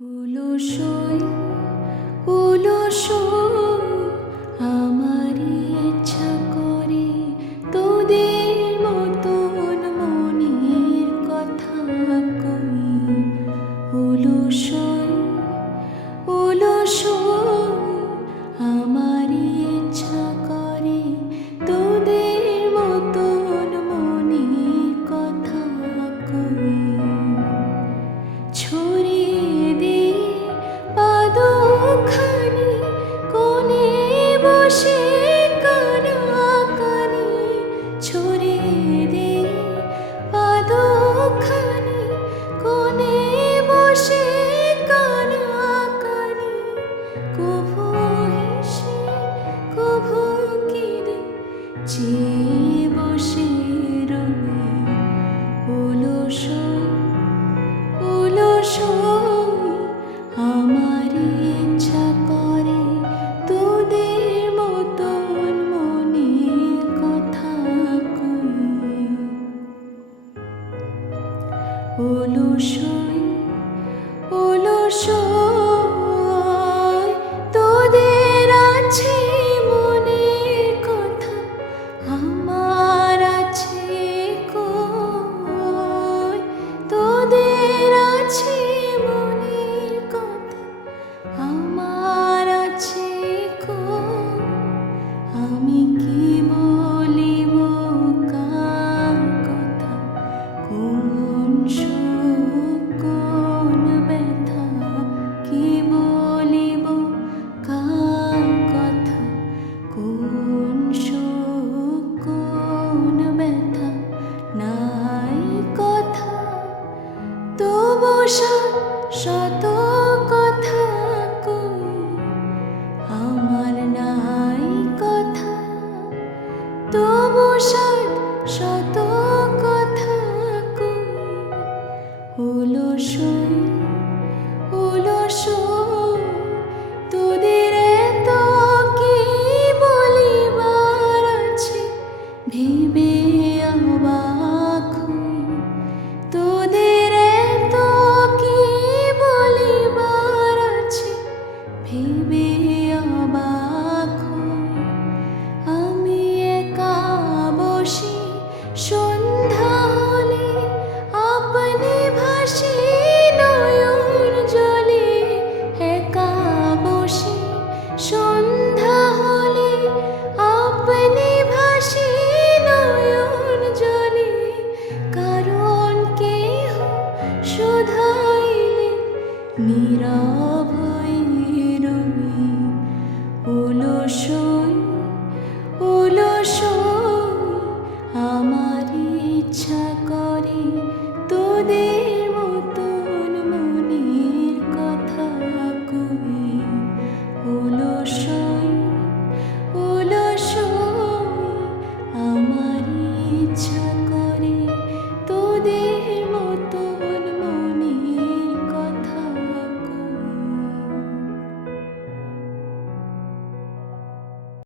উলুসই উলুসই আমারই ইচ্ছা করে তোদের মতন মনের কথা কই। উলুসই উলুসই আমারই ইচ্ছা করে তোদের মতন মনের কথা কই। ছড়িয়ে দে পাদুখানি কোণে বসে কানাকানি। ছড়িয়ে দে পাদুখানি কোণে বসে কানাকানি। কভু হেসে কভু কেঁদে চেয়ে বসে রই। উলুসই উলুসই আমারই ইচ্ছা করে তোদের মতন মনের কথা কই। উলুসই উলুসই তোদের আছে মনের কথা আমার আছে কই। তোদের আছে মনের কথা আমার আছে কই। আমি কি বলিব কার কথা, কোন সুখ কোন ব্যথা। কি বলিব কার কথা, কোন সুখ কোন ব্যথা। নাই কথা তবু শত কথা কই। আমার নাই কথা তবু শত কথা কই। উলুসই উলুসই তোদের এত কি বলিবার আছে ভেবে অবাক হই। তোদের এত কি বলিবার আছে ভেবে অবাক হই। আমি একা বসি সন্ধ্যা হলে আপনি ভাসি নয়ন জলে। একা বসি সন্ধ্যা হলে আপনি ভাসি নয়ন জলে। কারণ কেহ শুধাইলে নীরব